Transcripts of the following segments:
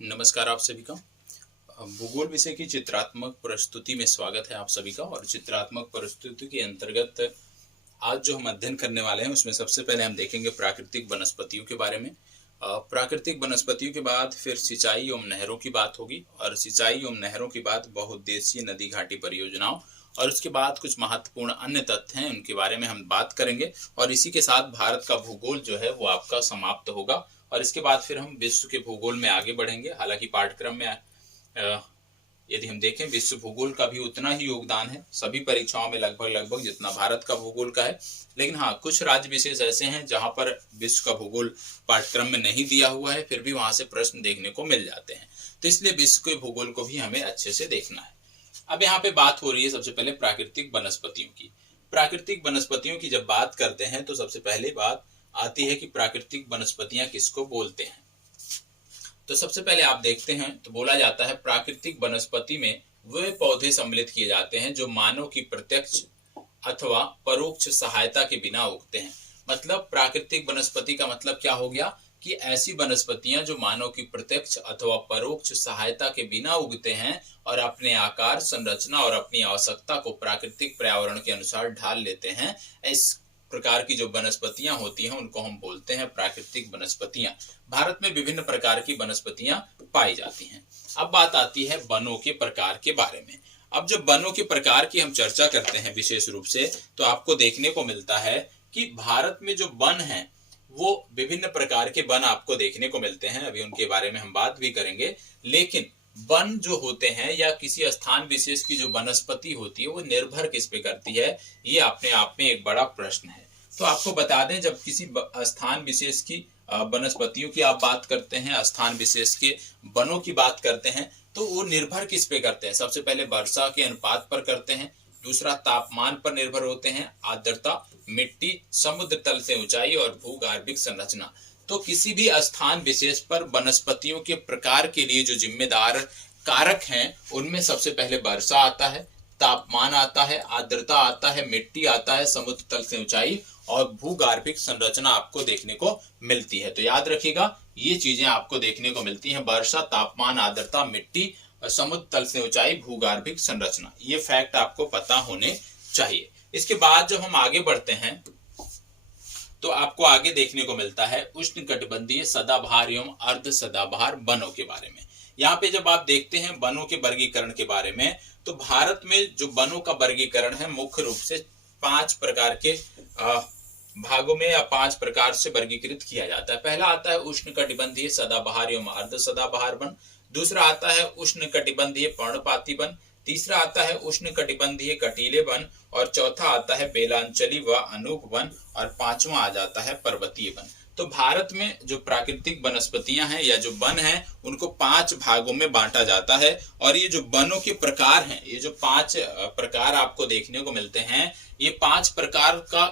नमस्कार आप सभी का। भूगोल विषय की चित्रात्मक प्रस्तुति में स्वागत है आप सभी का। और चित्रात्मक प्रस्तुति के अंतर्गत आज जो हम अध्ययन करने वाले हैं उसमें सबसे पहले हम देखेंगे प्राकृतिक वनस्पतियों के बारे में। प्राकृतिक वनस्पतियों के बाद फिर सिंचाई एवं नहरों की बात होगी, और सिंचाई एवं नहरों की बात बहुउद्देशीय नदी घाटी परियोजनाओं, और उसके बाद कुछ महत्वपूर्ण अन्य तथ्य हैं उनके बारे में हम बात करेंगे। और इसी के साथ भारत का भूगोल जो है वो आपका समाप्त होगा, और इसके बाद फिर हम विश्व के भूगोल में आगे बढ़ेंगे। हालांकि पाठ्यक्रम में यदि हम देखें विश्व भूगोल का भी उतना ही योगदान है सभी परीक्षाओं में लगभग जितना भारत का भूगोल का है। लेकिन हाँ, कुछ राज्य विशेष ऐसे हैं जहां पर विश्व का भूगोल पाठ्यक्रम में नहीं दिया हुआ है, फिर भी वहां से प्रश्न देखने को मिल जाते हैं। तो इसलिए विश्व के भूगोल को भी हमें अच्छे से देखना है। अब यहाँ पे बात हो रही है सबसे पहले प्राकृतिक वनस्पतियों की। प्राकृतिक वनस्पतियों की जब बात करते हैं तो सबसे पहले बात आती है कि प्राकृतिक वनस्पतियां किसको बोलते हैं। तो सबसे पहले आप देखते हैं तो बोला जाता है प्राकृतिक वनस्पति में वे पौधे सम्मिलित किए जाते हैं जो मानव की प्रत्यक्ष अथवा परोक्ष सहायता के बिना उगते हैं। मतलब प्राकृतिक वनस्पति का मतलब क्या हो गया कि ऐसी वनस्पतियां जो मानव की प्रत्यक्ष अथवा परोक्ष सहायता के बिना उगते हैं और अपने आकार, संरचना और अपनी आवश्यकता को प्राकृतिक पर्यावरण के अनुसार ढाल लेते हैं। इस प्रकार की जो वनस्पतियां होती हैं उनको हम बोलते हैं प्राकृतिक वनस्पतियां। भारत में विभिन्न प्रकार की वनस्पतियां पाई जाती हैं। अब बात आती है वनों के प्रकार के बारे में। अब जब वनों के प्रकार की हम चर्चा करते हैं विशेष रूप से, तो आपको देखने को मिलता है कि भारत में जो वन है वो विभिन्न प्रकार के वन आपको देखने को मिलते हैं। अभी उनके बारे में हम बात भी करेंगे। लेकिन वन जो होते हैं या किसी स्थान विशेष की जो वनस्पति होती है वो निर्भर किस पे करती है, ये अपने आप में एक बड़ा प्रश्न है। तो आपको बता दें, जब किसी स्थान विशेष की वनस्पतियों की आप बात करते हैं, स्थान विशेष के वनों की बात करते हैं, तो वो निर्भर किस पे करते हैं। सबसे पहले वर्षा के अनुपात पर करते हैं, दूसरा तापमान पर निर्भर होते हैं, आर्द्रता, मिट्टी, समुद्र तल से ऊंचाई और भूगर्भिक संरचना। तो किसी भी स्थान विशेष पर वनस्पतियों के प्रकार के लिए जो जिम्मेदार कारक हैं उनमें सबसे पहले वर्षा आता है, तापमान आता है, आर्द्रता आता है, मिट्टी आता है, समुद्र तल से ऊंचाई और भूगर्भिक संरचना आपको देखने को मिलती है। तो याद रखिएगा, ये चीजें आपको देखने को मिलती हैं: वर्षा, तापमान, आर्द्रता, मिट्टी, समुद्र तल से ऊंचाई, भूगर्भिक संरचना। ये फैक्ट आपको पता होने चाहिए। इसके बाद जब हम आगे बढ़ते हैं तो आपको आगे देखने को मिलता है उष्णकटिबंधीय सदाबहार एवं अर्ध सदाबहार वनों के बारे में। यहाँ पे जब आप देखते हैं वनों के वर्गीकरण के बारे में, तो भारत में जो वनों का वर्गीकरण है मुख्य रूप से 5 प्रकार के भागों में या 5 प्रकार से वर्गीकृत किया जाता है। पहला आता है उष्णकटिबंधीय सदाबहार एवं अर्ध सदाबहार वन, दूसरा आता है उष्णकटिबंधीय पर्णपाती वन, तीसरा आता है उष्णकटिबंधीय कटीले वन, और चौथा आता है बेलांचली व अनूप वन, और पांचवा आ जाता है पर्वतीय वन। तो भारत में जो प्राकृतिक वनस्पतियां हैं या जो वन हैं उनको 5 भागों में बांटा जाता है। और ये जो वनों के प्रकार हैं, ये जो 5 प्रकार आपको देखने को मिलते हैं, ये 5 प्रकार का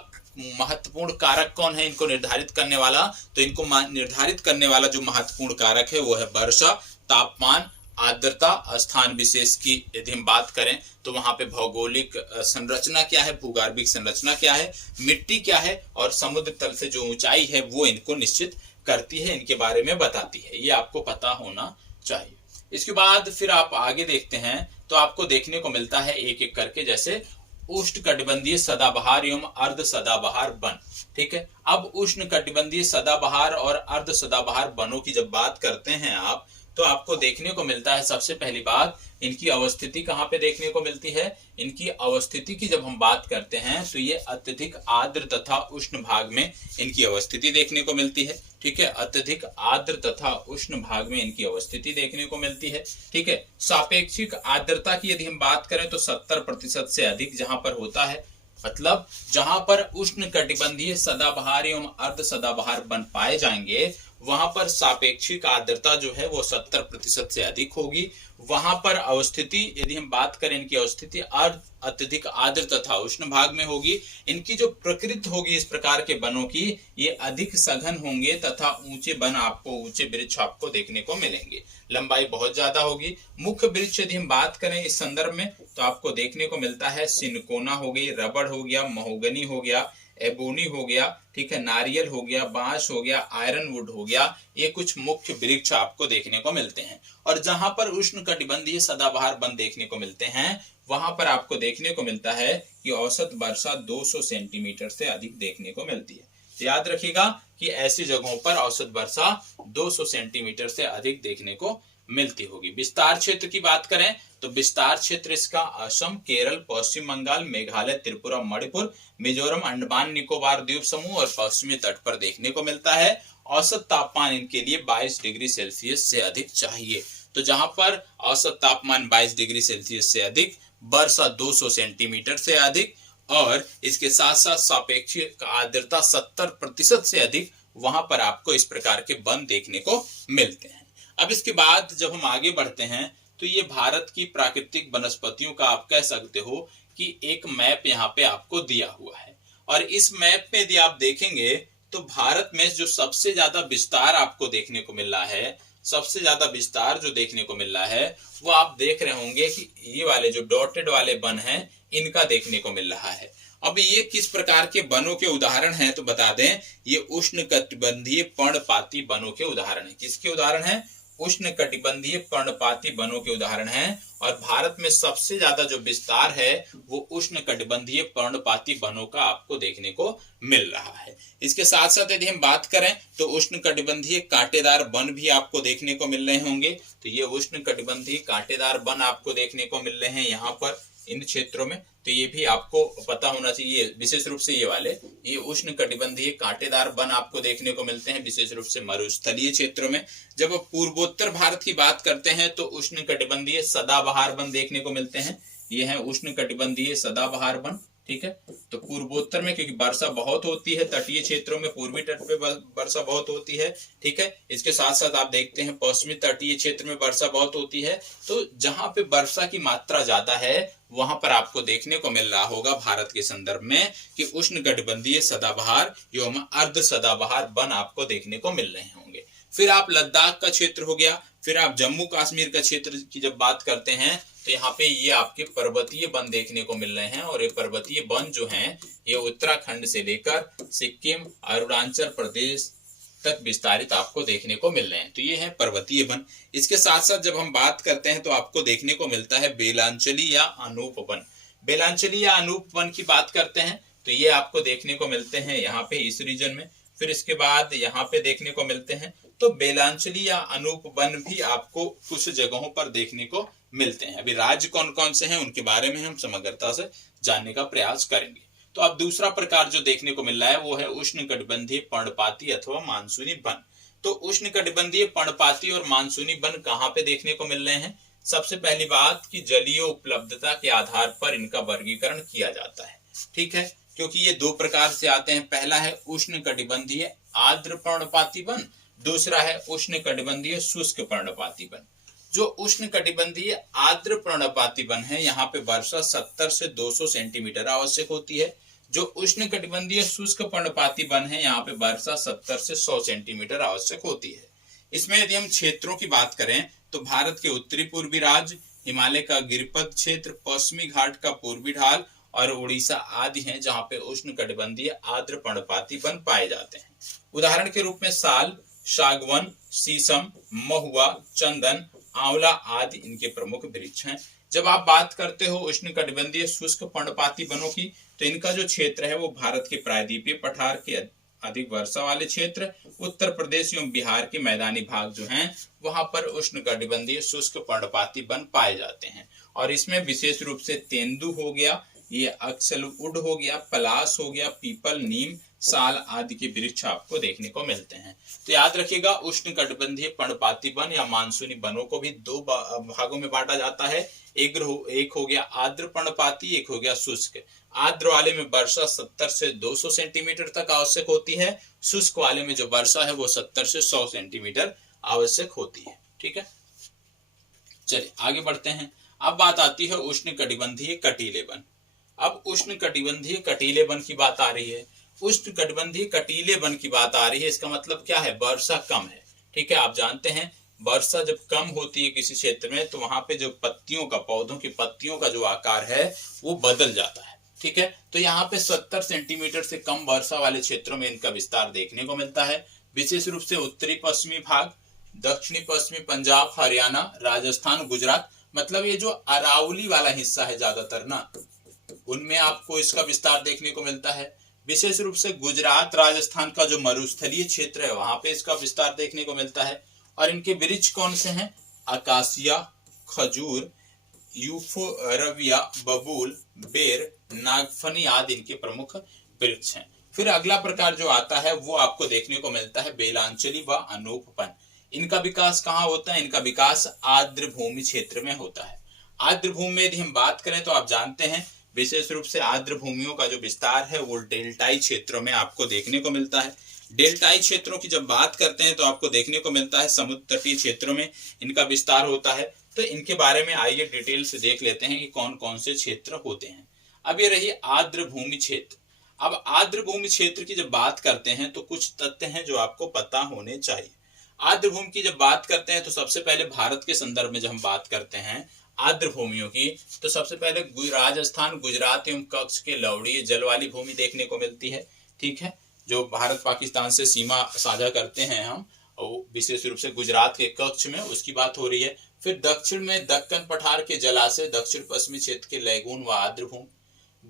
महत्वपूर्ण कारक कौन है इनको निर्धारित करने वाला? तो इनको निर्धारित करने वाला जो महत्वपूर्ण कारक है वो है वर्षा, तापमान, आर्द्रता, स्थान विशेष की यदि हम बात करें तो वहां पे भौगोलिक संरचना क्या है, भूगर्भिक संरचना क्या है, मिट्टी क्या है, और समुद्र तल से जो ऊंचाई है वो इनको निश्चित करती है, इनके बारे में बताती है। ये आपको पता होना चाहिए। इसके बाद फिर आप आगे देखते हैं तो आपको देखने को मिलता है एक एक करके, जैसे उष्णकटिबंधीय सदाबहार एवं अर्ध सदाबहार वन। ठीक है। अब उष्णकटिबंधीय सदाबहार और अर्ध सदाबहार वनों की जब बात करते हैं आप, तो आपको देखने को मिलता है सबसे पहली बात, इनकी अवस्थिति कहाँ पे देखने को मिलती है। इनकी अवस्थिति की जब हम बात करते हैं तो ये अत्यधिक आर्द्र तथा उष्ण भाग में इनकी अवस्थिति देखने को मिलती है। ठीक है, अत्यधिक आर्द्र तथा उष्ण भाग में इनकी अवस्थिति देखने को मिलती है। ठीक है, सापेक्षिक आर्द्रता की यदि हम बात करें तो 70% से अधिक जहां पर होता है। मतलब जहां पर उष्णकटिबंधीय सदाबहार एवं अर्ध सदाबहार वन पाए जाएंगे वहां पर सापेक्षिक आर्द्रता जो है वो 70% से अधिक होगी। वहां पर अवस्थिति यदि हम बात करें, इनकी अवस्थिति अत्यधिक आर्द्र तथा उष्ण भाग में होगी। इनकी जो प्रकृति होगी इस प्रकार के वनों की, ये अधिक सघन होंगे तथा ऊंचे वन आपको, ऊंचे वृक्ष आपको देखने को मिलेंगे। लंबाई बहुत ज्यादा होगी। मुख्य वृक्ष यदि हम बात करें इस संदर्भ में तो आपको देखने को मिलता है सिनकोना हो गई, रबड़ हो गया, महोगनी हो गया, एबोनी हो गया, ठीक है, नारियल हो गया, बांस हो गया, आयरन वुड हो गया, ये कुछ मुख्य वृक्ष आपको देखने को मिलते हैं। और जहां पर उष्णकटिबंधीय सदाबहार वन देखने को मिलते हैं, वहां पर आपको देखने को मिलता है कि औसत वर्षा 200 सेंटीमीटर से अधिक देखने को मिलती है। तो याद रखिएगा कि ऐसी जगहों पर औसत वर्षा 200 सेंटीमीटर से अधिक देखने को मिलती होगी। विस्तार क्षेत्र की बात करें तो विस्तार क्षेत्र इसका असम, केरल, पश्चिम बंगाल, मेघालय, त्रिपुरा, मणिपुर, मिजोरम, अंडमान निकोबार द्वीप समूह और पश्चिमी तट पर देखने को मिलता है। औसत तापमान इनके लिए 22 डिग्री सेल्सियस से अधिक चाहिए। तो जहां पर औसत तापमान 22 डिग्री सेल्सियस से अधिक, वर्षा 200 सेंटीमीटर से अधिक और इसके साथ साथ सापेक्षिक आर्द्रता 70% से अधिक, वहां पर आपको इस प्रकार के वन देखने को मिलते हैं। अब इसके बाद जब हम आगे बढ़ते हैं तो ये भारत की प्राकृतिक वनस्पतियों का आप कह सकते हो कि एक मैप यहाँ पे आपको दिया हुआ है। और इस मैप में यदि आप देखेंगे तो भारत में जो सबसे ज्यादा विस्तार आपको देखने को मिल रहा है, सबसे ज्यादा विस्तार जो देखने को मिल रहा है वो आप देख रहे होंगे कि ये वाले जो डॉटेड वाले वन हैं, इनका देखने को मिल रहा है। अब ये किस प्रकार के वनों के उदाहरण हैं तो बता दें, ये उष्णकटिबंधीय पर्णपाती वनों के उदाहरण है। किसके उदाहरण है? उष्णकटिबंधीय पर्णपाती वनों के उदाहरण हैं। और भारत में सबसे ज्यादा जो विस्तार है वो उष्णकटिबंधीय पर्णपाती वनों का आपको देखने को मिल रहा है। इसके साथ साथ यदि हम बात करें तो उष्णकटिबंधीय कांटेदार वन भी आपको देखने को मिल रहे होंगे। तो ये उष्णकटिबंधीय कांटेदार वन आपको देखने को मिल रहे हैं यहाँ पर इन क्षेत्रों में। तो ये भी आपको पता होना चाहिए, विशेष रूप से ये उष्णकटिबंधीय कांटेदार वन आपको देखने को मिलते हैं विशेष रूप से मरुस्थलीय क्षेत्रों में। जब पूर्वोत्तर भारत की बात करते हैं तो उष्णकटिबंधीय सदाबहार वन देखने को मिलते हैं। ये है उष्णकटिबंधीय सदाबहार वन, ठीक है। तो पूर्वोत्तर में क्योंकि वर्षा बहुत होती है, तटीय क्षेत्रों में, पूर्वी तट पे वर्षा बहुत होती है, ठीक है। इसके साथ साथ आप देखते हैं पश्चिमी तटीय क्षेत्र में वर्षा बहुत होती है। तो जहां पे वर्षा की मात्रा ज्यादा है वहां पर आपको देखने को मिल रहा होगा भारत के संदर्भ में कि उष्णकटिबंधीय सदाबहार एवं अर्ध सदाबहार वन आपको देखने को मिल रहे होंगे। फिर आप लद्दाख का क्षेत्र हो गया, फिर आप जम्मू कश्मीर का क्षेत्र की जब बात करते हैं तो यहाँ पे ये आपके पर्वतीय वन देखने को मिल रहे हैं। और ये पर्वतीय वन जो हैं ये उत्तराखंड से लेकर सिक्किम, अरुणाचल प्रदेश तक विस्तारित आपको देखने को मिल रहे हैं। तो ये है पर्वतीय वन। इसके साथ साथ जब हम बात करते हैं तो आपको देखने को मिलता है बेलांचली या अनूप वन। बेलांचली या अनूप वन की बात करते हैं तो ये आपको देखने को मिलते हैं यहाँ पे इस रीजन में। फिर इसके बाद यहाँ पे देखने को मिलते हैं। तो बेलांचली या अनूप वन भी आपको कुछ जगहों पर देखने को मिलते हैं। अभी राज्य कौन कौन से हैं उनके बारे में हम समग्रता से जानने का प्रयास करेंगे। तो अब दूसरा प्रकार जो देखने को मिल रहा है वो है उष्णकटिबंधीय पर्णपाती अथवा मानसूनी वन। तो उष्णकटिबंधीय पर्णपाती और मानसूनी वन कहाँ पे देखने को मिल रहे हैं? सबसे पहली बात कि जलीय उपलब्धता के आधार पर इनका वर्गीकरण किया जाता है, ठीक है, क्योंकि ये दो प्रकार से आते हैं। पहला है उष्णकटिबंधीय आर्द्र पर्णपाती वन, दूसरा है उष्णकटिबंधीय शुष्क पर्णपाती वन। जो उष्णकटिबंधीय आर्द्र पर्णपाती वन है यहाँ पे वर्षा 70 से 200 सेंटीमीटर आवश्यक होती है। जो उष्णकटिबंधीय शुष्क पर्णपाती वन है यहाँ पे वर्षा 70 से 100 सेंटीमीटर आवश्यक होती है। इसमें यदि हम क्षेत्रों की बात करें तो भारत के उत्तरी पूर्वी राज्य, हिमालय का गिरिपद क्षेत्र, पश्चिमी घाट का पूर्वी ढाल और उड़ीसा आदि हैं जहाँ पे उष्णकटिबंधीय आर्द्र पर्णपाती वन पाए जाते हैं। उदाहरण के रूप में साल, सागवन, शीशम, महुआ, चंदन, आंवला आदि इनके प्रमुख वृक्ष हैं। जब आप बात करते हो उष्णकटिबंधीय शुष्क पर्णपाती वनों की तो इनका जो क्षेत्र है वो भारत के प्रायद्वीपीय पठार के अधिक वर्षा वाले क्षेत्र, उत्तर प्रदेश एवं बिहार के मैदानी भाग जो हैं वहां पर उष्णकटिबंधीय शुष्क पर्णपाती वन पाए जाते हैं। और इसमें विशेष रूप से तेंदू हो गया, ये अक्सलवुड हो गया, पलाश हो गया, पीपल, नीम, साल आदि के वृक्ष आपको देखने को मिलते हैं। तो याद रखिएगा उष्णकटिबंधीय पर्णपाती वन या मानसूनी वनों को भी दो भागों में बांटा जाता है। एक हो गया आर्द्र पर्णपाती, एक हो गया शुष्क। आर्द्र वाले में वर्षा 70 से 200 सेंटीमीटर तक आवश्यक होती है, शुष्क वाले में जो वर्षा है वो 70 से 100 सेंटीमीटर आवश्यक होती है, ठीक है। चलिए आगे बढ़ते हैं। अब बात आती है उष्णकटिबंधीय कटीले वन। अब उष्णकटिबंधीय कटीले वन की बात आ रही है। उष्णकटिबंधीय कटीले वन की बात आ रही है, इसका मतलब क्या है? वर्षा कम है, ठीक है। आप जानते हैं वर्षा जब कम होती है किसी क्षेत्र में तो वहां पे जो पत्तियों का, पौधों की पत्तियों का जो आकार है वो बदल जाता है, ठीक है। तो यहाँ पे 70 सेंटीमीटर से कम वर्षा वाले क्षेत्रों में इनका विस्तार देखने को मिलता है। विशेष रूप से उत्तरी पश्चिमी भाग, दक्षिणी पश्चिमी पंजाब, हरियाणा, राजस्थान, गुजरात, मतलब ये जो अरावली वाला हिस्सा है ज्यादातर ना, उनमें आपको इसका विस्तार देखने को मिलता है। विशेष रूप से गुजरात, राजस्थान का जो मरुस्थलीय क्षेत्र है वहां पे इसका विस्तार देखने को मिलता है। और इनके वृक्ष कौन से हैं? अकासिया, खजूर, यूफोरबिया, बबूल, बेर, नागफनी आदि इनके प्रमुख वृक्ष हैं। फिर अगला प्रकार जो आता है वो आपको देखने को मिलता है बेलांचली व अनूपवन। इनका विकास कहाँ होता है? इनका विकास आर्द्र भूमि क्षेत्र में होता है। आर्द्र भूमि में यदि हम बात करें तो आप जानते हैं विशेष रूप से आर्द्र भूमियों का जो विस्तार है वो डेल्टाई क्षेत्रों में आपको देखने को मिलता है। डेल्टाई क्षेत्रों की जब बात करते हैं तो आपको देखने को मिलता है समुद्र तटीय क्षेत्रों में इनका विस्तार होता है। तो इनके बारे में आइए डिटेल से देख लेते हैं कि कौन कौन से क्षेत्र होते हैं। अब ये रही आर्द्र भूमि क्षेत्र। अब आर्द्र भूमि क्षेत्र की जब बात करते हैं तो कुछ तथ्य हैं जो आपको पता होने चाहिए। आर्द्र भूमि की जब बात करते हैं तो सबसे पहले भारत के संदर्भ में जब हम बात करते हैं आर्द्र भूमियों की, तो सबसे पहले राजस्थान, गुजरात एवं कच्छ के लवणीय जल वाली भूमि देखने को मिलती है। ठीक है, जो भारत पाकिस्तान से सीमा साझा करते हैं हम, और विशेष रूप से गुजरात के कच्छ में उसकी बात हो रही है। फिर दक्षिण में दक्कन पठार के जलाशय, दक्षिण पश्चिमी क्षेत्र के लैगून व आर्द्र भूमि,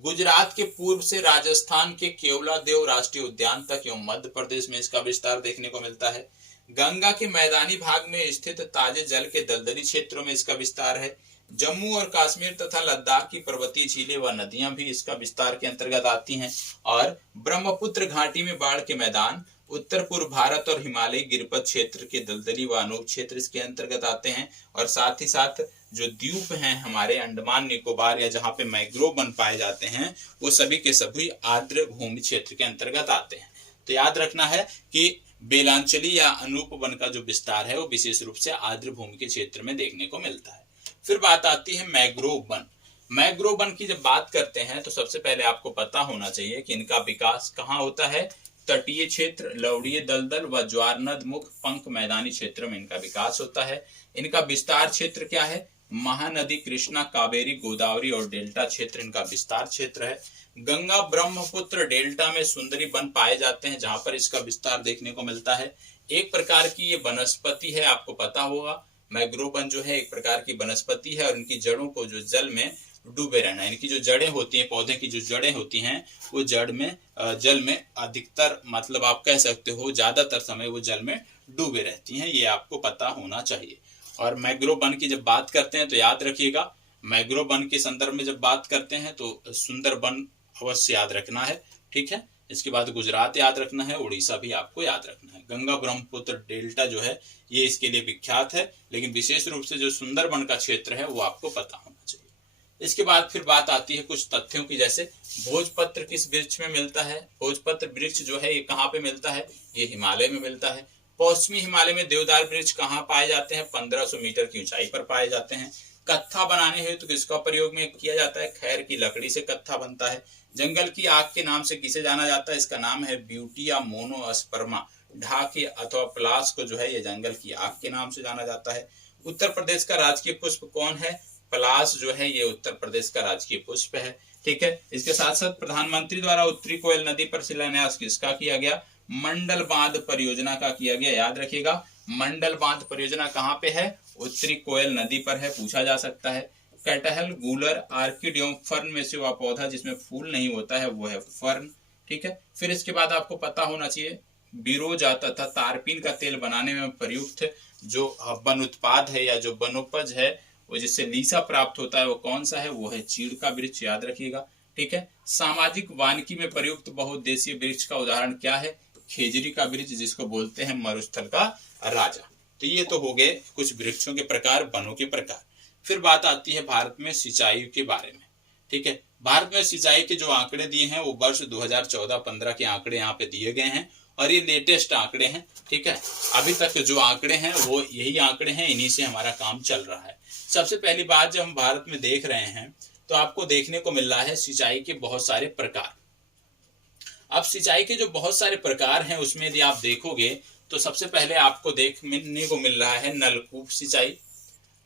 गुजरात के पूर्व से राजस्थान के केवलादेव राष्ट्रीय उद्यान तक एवं मध्य प्रदेश में इसका विस्तार देखने को मिलता है। गंगा के मैदानी भाग में स्थित ताजे जल के दलदली क्षेत्रों में इसका विस्तार है। जम्मू और कश्मीर तथा लद्दाख की पर्वतीय झीलें व नदियां भी इसका विस्तार के अंतर्गत आती हैं। और ब्रह्मपुत्र घाटी में बाढ़ के मैदान, उत्तर पूर्व भारत और हिमालयी गिरपत क्षेत्र के दलदली व अनूप क्षेत्र इसके अंतर्गत आते हैं। और साथ ही साथ जो द्वीप हैं हमारे अंडमान निकोबार या जहाँ पे मैंग्रोव वन पाए जाते हैं, वो सभी के सभी आर्द्र भूमि क्षेत्र के अंतर्गत आते हैं। तो याद रखना है कि बेलांचली या अनूप वन का जो विस्तार है वो विशेष रूप से आर्द्र भूमि के क्षेत्र में देखने को मिलता है। फिर बात आती है मैंग्रोव वन। मैंग्रोव वन की जब बात करते हैं तो सबसे पहले आपको पता होना चाहिए कि इनका विकास कहाँ होता है। तटीय क्षेत्र, लवणीय दलदल व ज्वारनद मुख पंख मैदानी क्षेत्र में इनका विकास होता है। इनका विस्तार क्षेत्र क्या है? महानदी, कृष्णा, कावेरी, गोदावरी और डेल्टा क्षेत्र इनका विस्तार क्षेत्र है। गंगा ब्रह्मपुत्र डेल्टा में सुंदरी वन पाए जाते हैं जहां पर इसका विस्तार देखने को मिलता है। एक प्रकार की ये वनस्पति है, आपको पता होगा मैंग्रोव वन जो है एक प्रकार की वनस्पति है और इनकी जड़ों को जो जल में डूबे रहना, इनकी जो जड़ें होती हैं, पौधे की जो जड़ें होती हैं वो जड़ में जल में अधिकतर, मतलब आप कह सकते हो ज्यादातर समय वो जल में डूबे रहती हैं, ये आपको पता होना चाहिए। और मैंग्रोव वन की जब बात करते हैं तो याद रखिएगा, मैंग्रोव वन के संदर्भ में जब बात करते हैं तो सुंदर वन अवश्य याद रखना है। ठीक है, इसके बाद गुजरात याद रखना है, उड़ीसा भी आपको याद रखना है। गंगा ब्रह्मपुत्र डेल्टा जो है ये इसके लिए विख्यात है, लेकिन विशेष रूप से जो सुंदरबन का क्षेत्र है वो आपको पता होना चाहिए। इसके बाद फिर बात आती है कुछ तथ्यों की, जैसे भोजपत्र किस वृक्ष में मिलता है। भोजपत्र वृक्ष जो है ये कहाँ पे मिलता है? ये हिमालय में मिलता है। पश्चिमी हिमालय में देवदार वृक्ष कहाँ पाए जाते हैं? 1500 मीटर की ऊंचाई पर पाए जाते हैं। कत्था बनाने हेतु तो किसका प्रयोग में किया जाता है? खैर की लकड़ी से कत्था बनता है। जंगल की आग के नाम से किसे जाना जाता है? इसका नाम है ब्यूटिया मोनोस्पर्मा। ढाके अथवा पलाश को जो है ये जंगल की आग के नाम से जाना जाता है। उत्तर प्रदेश का राजकीय पुष्प कौन है? पलाश जो है ये उत्तर प्रदेश का राजकीय पुष्प है। ठीक है, इसके साथ साथ प्रधानमंत्री द्वारा उत्तरी कोयल नदी पर शिलान्यास किसका किया गया? मंडल बांध परियोजना का किया गया। याद रखिएगा, मंडल बांध परियोजना कहाँ पे है? उत्तरी कोयल नदी पर है, पूछा जा सकता है। कटहल, गूलर, आर्किड एवं फर्न में से वह पौधा जिसमें फूल नहीं होता है वो है फर्न। ठीक है, फिर इसके बाद आपको पता होना चाहिए बिरोजा तथा तारपीन का तेल बनाने में प्रयुक्त जो वन उत्पाद है या जो वनोपज है वो जिससे लीसा प्राप्त होता है वो कौन सा है? वो है चीड़ का वृक्ष। याद रखिएगा। ठीक है, सामाजिक वानिकी में प्रयुक्त बहुउद्देशीय वृक्ष का उदाहरण क्या है? खेजड़ी का वृक्ष, जिसको बोलते हैं मरुस्थल का राजा। तो ये तो हो गए कुछ वृक्षों के प्रकार, वनों के प्रकार। फिर बात आती है भारत में सिंचाई के बारे में। ठीक है, भारत में सिंचाई के जो आंकड़े दिए हैं वो वर्ष 2014-15 के आंकड़े यहाँ पे दिए गए हैं और ये लेटेस्ट आंकड़े हैं। ठीक है, अभी तक जो आंकड़े हैं वो यही आंकड़े हैं, इन्हीं से हमारा काम चल रहा है। सबसे पहली बात जब हम भारत में देख रहे हैं तो आपको देखने को मिल रहा है सिंचाई के बहुत सारे प्रकार। अब सिंचाई के जो बहुत सारे प्रकार हैं उसमें यदि आप देखोगे तो सबसे पहले आपको देखने को मिल रहा है नलकूप सिंचाई,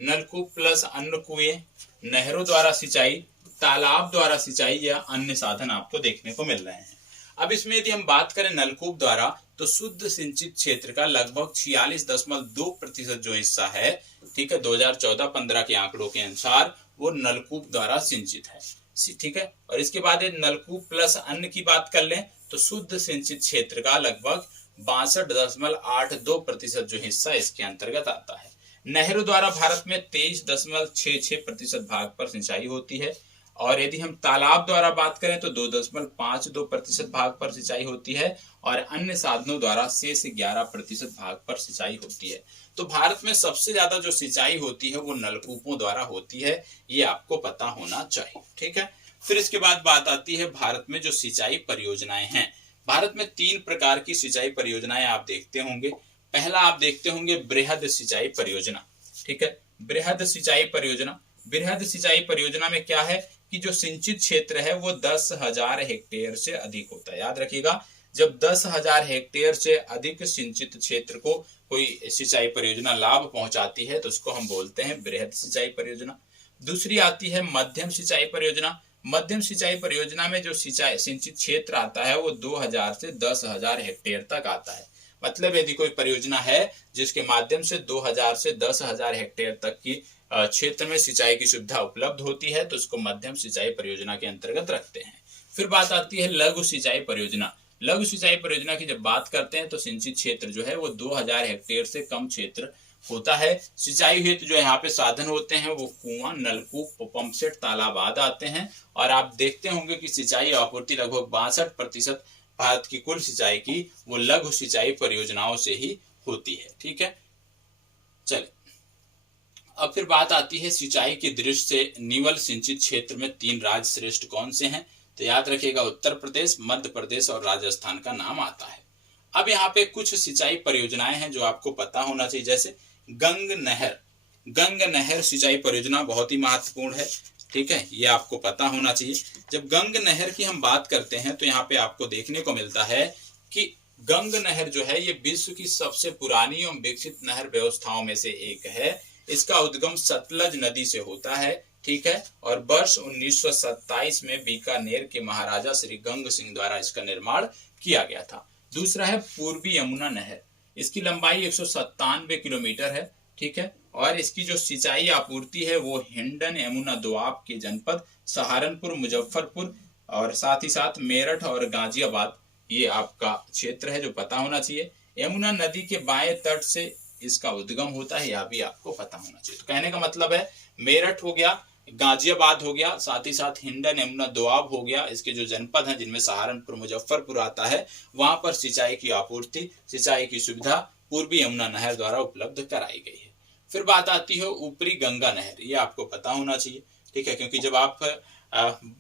नलकूप प्लस अन्न कुएं, नहरों द्वारा सिंचाई, तालाब द्वारा सिंचाई या अन्य साधन आपको देखने को मिल रहे हैं। अब इसमें यदि हम बात करें नलकूप द्वारा, तो शुद्ध सिंचित क्षेत्र का लगभग 46.2% जो हिस्सा है, ठीक है, 2014-15 के आंकड़ों के अनुसार वो नलकूप द्वारा सिंचित है, ठीक है। और इसके बाद नलकूप प्लस अन्य की बात कर लें तो शुद्ध सिंचित क्षेत्र का लगभग 62.82% जो हिस्सा इसके अंतर्गत आता है। नहरों द्वारा भारत में 23.66% भाग पर सिंचाई होती है, और यदि हम तालाब द्वारा बात करें तो 2.52% भाग पर सिंचाई होती है, और अन्य साधनों द्वारा 6 से 11% भाग पर सिंचाई होती है। तो भारत में सबसे ज्यादा जो सिंचाई होती है वो नलकूपों द्वारा होती है, ये आपको पता होना चाहिए, ठीक है। फिर इसके बाद बात आती है भारत में जो सिंचाई परियोजनाएं हैं। भारत में 3 प्रकार की सिंचाई परियोजनाएं आप देखते होंगे। पहला आप देखते होंगे बृहद सिंचाई परियोजना, ठीक है। बृहद सिंचाई परियोजना, बृहद सिंचाई परियोजना में क्या है कि जो सिंचित क्षेत्र है वो 10,000 हेक्टेयर से अधिक होता है। याद रखिएगा, जब 10,000 हेक्टेयर से अधिक सिंचित क्षेत्र को कोई सिंचाई परियोजना लाभ पहुंचाती है तो उसको हम बोलते हैं बृहद सिंचाई परियोजना। दूसरी आती है मध्यम सिंचाई परियोजना। मध्यम सिंचाई परियोजना में जो सिंचाई सिंचित क्षेत्र आता है वो 2,000 से 10,000 हेक्टेयर तक आता है। मतलब यदि कोई परियोजना है जिसके माध्यम से 2,000 से 10,000 हेक्टेयर तक की क्षेत्र में सिंचाई की सुविधा उपलब्ध होती है तो उसको मध्यम सिंचाई परियोजना के अंतर्गत रखते हैं। फिर बात आती है लघु सिंचाई परियोजना। लघु सिंचाई परियोजना की जब बात करते हैं तो सिंचित क्षेत्र जो है वो 2,000 हेक्टेयर से कम क्षेत्र होता है। सिंचाई हेतु जो यहाँ पे साधन होते हैं वो कुआं, नलकूप, पंप सेट, तालाब आदि आते हैं। और आप देखते होंगे कि सिंचाई आपूर्ति लगभग 62% भारत की कुल सिंचाई की वो लघु सिंचाई परियोजनाओं से ही होती है, ठीक है। चलिए अब फिर बात आती है सिंचाई की दृष्टि से निवल सिंचित क्षेत्र में 3 राज्य श्रेष्ठ कौन से हैं। तो याद रखिएगा, उत्तर प्रदेश, मध्य प्रदेश और राजस्थान का नाम आता है। अब यहाँ पे कुछ सिंचाई परियोजनाएं हैं जो आपको पता होना चाहिए, जैसे गंग नहर। गंग नहर सिंचाई परियोजना बहुत ही महत्वपूर्ण है, ठीक है, ये आपको पता होना चाहिए। जब गंग नहर की हम बात करते हैं तो यहाँ पे आपको देखने को मिलता है कि गंग नहर जो है ये विश्व की सबसे पुरानी एवं विकसित नहर व्यवस्थाओं में से एक है। इसका उद्गम सतलज नदी से होता है, ठीक है, और वर्ष 1927 में बीकानेर के महाराजा श्री गंग सिंह द्वारा इसका निर्माण किया गया था। दूसरा है पूर्वी यमुना नहर। इसकी लंबाई 197 किलोमीटर है, ठीक है, और इसकी जो सिंचाई आपूर्ति है वो हिंडन यमुना दोआब के जनपद सहारनपुर, मुजफ्फरपुर और साथ ही साथ मेरठ और गाजियाबाद, ये आपका क्षेत्र है जो पता होना चाहिए। यमुना नदी के बाएं तट से इसका उद्गम होता है, यह भी आपको पता होना चाहिए। तो कहने का मतलब है मेरठ हो गया, गाजियाबाद हो गया, साथ ही साथ हिंडन यमुना दोआब हो गया, इसके जो जनपद हैं जिनमें सहारनपुर, मुजफ्फरपुर आता है, वहां पर सिंचाई की आपूर्ति, सिंचाई की सुविधा पूर्वी यमुना नहर द्वारा उपलब्ध कराई गई है। फिर बात आती है ऊपरी गंगा नहर। ये आपको पता होना चाहिए, ठीक है, क्योंकि जब आप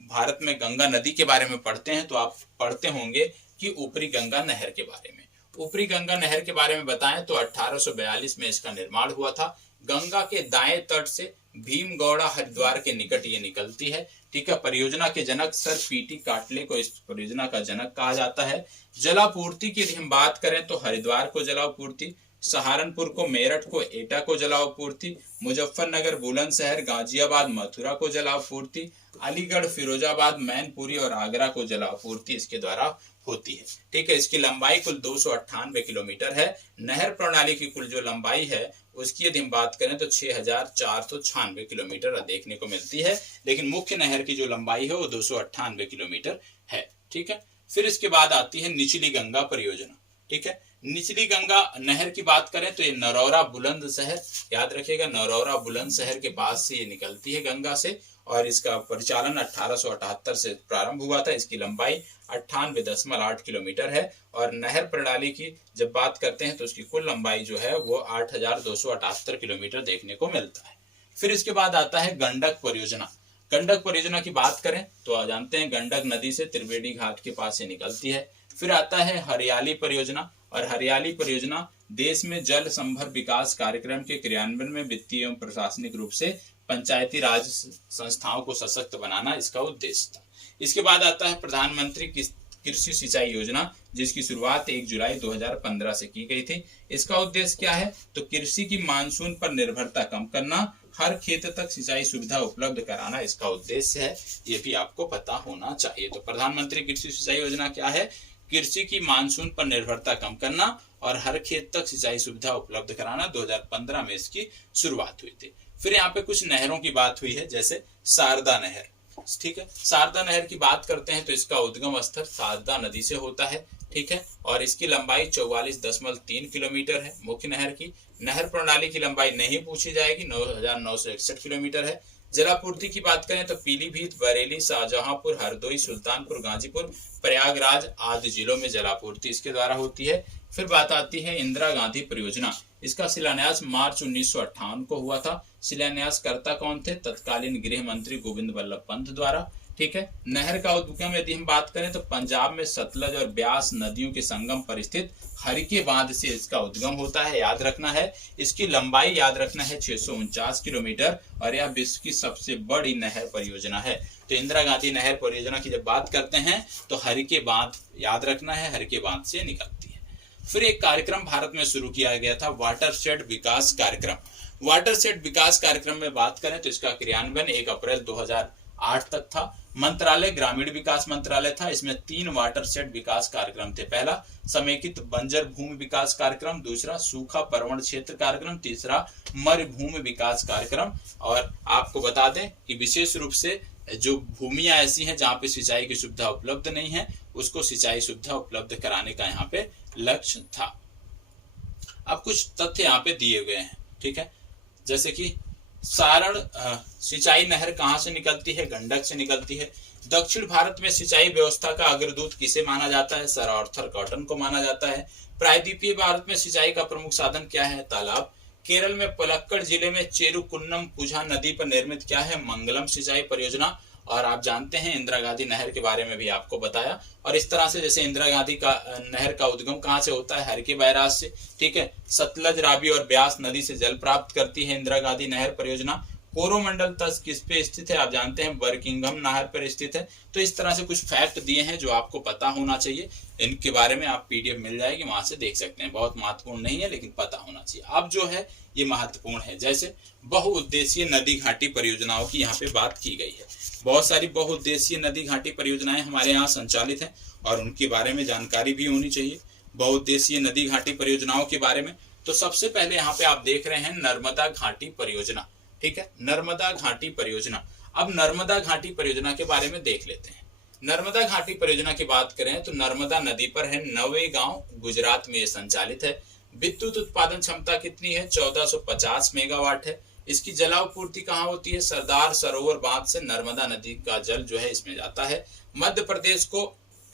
भारत में गंगा नदी के बारे में पढ़ते हैं तो आप पढ़ते होंगे कि ऊपरी गंगा नहर के बारे में। ऊपरी गंगा नहर के बारे में बताएं तो 1842 में इसका निर्माण हुआ था। गंगा के दाएं तट से भीमगौड़ा हरिद्वार के निकट ये निकलती है, ठीक है। परियोजना के जनक सर पीटी काटले को इस परियोजना का जनक कहा जाता है। जलापूर्ति की हम बात करें तो हरिद्वार को जलापूर्ति, सहारनपुर को, मेरठ को, एटा को जलापूर्ति, मुजफ्फरनगर, बुलंदशहर, गाजियाबाद, मथुरा को जलापूर्ति, अलीगढ़, फिरोजाबाद, मैनपुरी और आगरा को जलापूर्ति इसके द्वारा होती है, ठीक है। इसकी लंबाई कुल 298 किलोमीटर है। नहर प्रणाली की कुल जो लंबाई है उसकी यदि हम बात करें तो 6,496 किलोमीटर देखने को मिलती है, लेकिन मुख्य नहर की जो लंबाई है वो 298 किलोमीटर है, ठीक है। फिर इसके बाद आती है निचली गंगा परियोजना, ठीक है। निचली गंगा नहर की बात करें तो ये नरौरा बुलंदशहर, याद रखिएगा, नरौरा बुलंदशहर के पास से ये निकलती है गंगा से, और इसका परिचालन 1878 से प्रारंभ हुआ था। इसकी लंबाई 98.8 किलोमीटर है, और नहर प्रणाली की जब बात करते हैं तो उसकी कुल लंबाई जो है वो 8,278 किलोमीटर देखने को मिलता है। फिर इसके बाद आता है गंडक परियोजना। गंडक परियोजना की बात करें तो जानते हैं गंडक नदी से त्रिवेणी घाट के पास से निकलती है। फिर आता है हरियाली परियोजना, और हरियाली परियोजना देश में जल संभर विकास कार्यक्रम के क्रियान्वयन में वित्तीय एवं प्रशासनिक रूप से पंचायती राज संस्थाओं को सशक्त बनाना इसका उद्देश्य था। इसके बाद आता है प्रधानमंत्री कृषि सिंचाई योजना, जिसकी शुरुआत 1 जुलाई 2015 से की गई थी। इसका उद्देश्य क्या है? तो कृषि की मानसून पर निर्भरता कम करना, हर खेत तक सिंचाई सुविधा उपलब्ध कराना इसका उद्देश्य है। ये भी आपको पता होना चाहिए। तो प्रधानमंत्री कृषि सिंचाई योजना क्या है? कृषि की मानसून पर निर्भरता कम करना और हर खेत तक सिंचाई सुविधा उपलब्ध कराना। 2015 में इसकी शुरुआत हुई थी। फिर यहाँ पे कुछ नहरों की बात हुई है, जैसे शारदा नहर। ठीक है, शारदा नहर की बात करते हैं तो इसका उद्गम स्थल शारदा नदी से होता है। ठीक है, और इसकी लंबाई 44.3 किलोमीटर है। मुख्य नहर की नहर प्रणाली की लंबाई नहीं पूछी जाएगी, 9,961 किलोमीटर है। जलापूर्ति की बात करें तो पीलीभीत, बरेली, शाहजहांपुर, हरदोई, सुल्तानपुर, गाजीपुर, प्रयागराज आदि जिलों में जलापूर्ति इसके द्वारा होती है। फिर बात आती है इंदिरा गांधी परियोजना। इसका शिलान्यास मार्च 1958 को हुआ था। शिलान्यासकर्ता कौन थे? तत्कालीन गृह मंत्री गोविंद वल्लभ पंत द्वारा। ठीक है, नहर का उद्गम यदि हम बात करें तो पंजाब में सतलज और ब्यास नदियों के संगम पर स्थित हरिके बांध से इसका उद्गम होता है। याद रखना है, इसकी लंबाई याद रखना है 649 किलोमीटर और यह विश्व की सबसे बड़ी नहर परियोजना है। तो इंदिरा गांधी नहर परियोजना की जब बात करते हैं तो हरिके बांध याद रखना है, हरिके बांध से निकलती है। फिर एक कार्यक्रम भारत में शुरू किया गया था, वाटरशेड विकास कार्यक्रम। वाटरशेड विकास कार्यक्रम में बात करें तो इसका क्रियान्वयन 1 अप्रैल 2008 तक था। मंत्रालय ग्रामीण विकास मंत्रालय था। इसमें 3 वाटरशेड विकास कार्यक्रम थे। पहला समेकित बंजर भूमि विकास कार्यक्रम, दूसरा सूखा पर्वण क्षेत्र कार्यक्रम, तीसरा मरुभूमि विकास कार्यक्रम। और आपको बता दें कि विशेष रूप से जो भूमियां ऐसी हैं जहां पे सिंचाई की सुविधा उपलब्ध नहीं है, उसको सिंचाई सुविधा उपलब्ध कराने का यहाँ पे लक्ष्य था। अब कुछ तथ्य यहाँ पे दिए हुए हैं। ठीक है, जैसे कि सारण सिंचाई नहर कहां से निकलती है? गंडक से निकलती है। दक्षिण भारत में सिंचाई व्यवस्था का अग्रदूत किसे माना जाता है? सर आर्थर कॉटन को माना जाता है। प्रायद्वीपीय भारत में सिंचाई का प्रमुख साधन क्या है? तालाब। केरल में पलक्कड़ जिले में चेरुकुन्नम पुझा नदी पर निर्मित क्या है? मंगलम सिंचाई परियोजना। और आप जानते हैं इंदिरा गांधी नहर के बारे में भी आपको बताया। और इस तरह से जैसे इंदिरा गांधी का नहर का उद्गम कहां से होता है? हरिके बैराज से। ठीक है, सतलज, रावी और ब्यास नदी से जल प्राप्त करती है इंदिरा गांधी नहर परियोजना। कोरोमंडल तट किस पे स्थित है? आप जानते हैं बर्किंघम नहर पर स्थित है। तो इस तरह से कुछ फैक्ट दिए हैं जो आपको पता होना चाहिए। इनके बारे में आप पीडीएफ मिल जाएगी, वहां से देख सकते हैं। बहुत महत्वपूर्ण नहीं है लेकिन पता होना चाहिए। अब जो है ये महत्वपूर्ण है, जैसे बहुउद्देशीय नदी घाटी परियोजनाओं की यहाँ पे बात की गई है। बहुत सारी बहुउद्देशीय नदी घाटी परियोजनाएं हमारे यहाँ संचालित हैं और उनके बारे में जानकारी भी होनी चाहिए। बहुउद्देशीय नदी घाटी परियोजनाओं के बारे में तो सबसे पहले यहाँ पे आप देख रहे हैं नर्मदा घाटी परियोजना। ठीक है, नर्मदा घाटी परियोजना। अब नर्मदा घाटी परियोजना के बारे में देख लेते हैं। नर्मदा घाटी परियोजना की बात करें तो नर्मदा नदी पर है नवेगांव, गुजरात में ये संचालित है। विद्युत उत्पादन क्षमता कितनी है? 1450 मेगावाट है। इसकी जलापूर्ति कहाँ होती है? सरदार सरोवर बांध से नर्मदा नदी का जल जो है इसमें जाता है। मध्य प्रदेश को